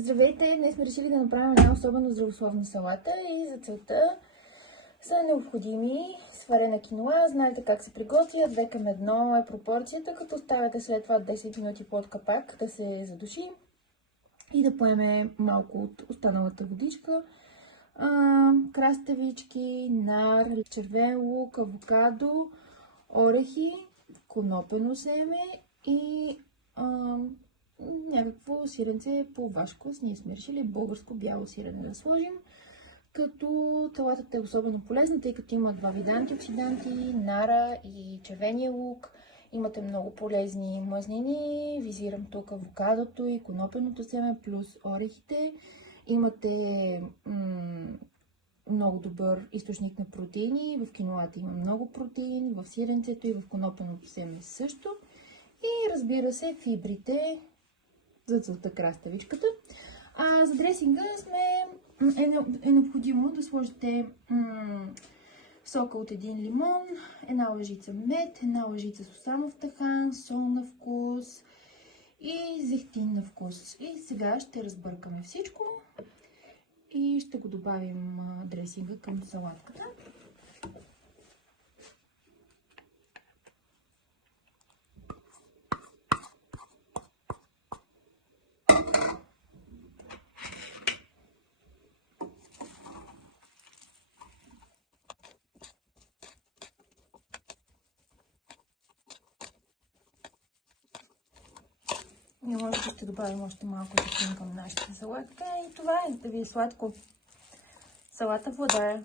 Здравейте! Днес сме решили да направим една особено здравословна салата и за целта са необходими сварена киноа. Знаете как се приготвя, 2:1 е пропорцията, като оставяте след това 10 минути под капак да се задуши и да поеме малко от останалата водичка. Краставички, нар, червен лук, авокадо, орехи, конопено семе и някакво сиренце по ваш вкус. Ние сме решили българско бяло сирене да сложим. Като салатата е особено полезна, тъй като има два вида антиоксиданти, нара и червения лук. Имате много полезни мазнини, визирам тук авокадото и конопеното семе плюс орехите. Имате много добър източник на протеини. В киноата има много протеин, в сиренцето и в конопеното семе също. И разбира се, фибрите за целта краставичката. За дресинга е необходимо да сложите сока от един лимон, една лъжица мед, една лъжица сусамов тахан, сол на вкус и зехтин на вкус. И сега ще разбъркаме всичко и ще го добавим дресинга към салатката. И може да ще добавим още малко зехтин към нашата салатка. И това е, да ви е сладко. Салата в ладая.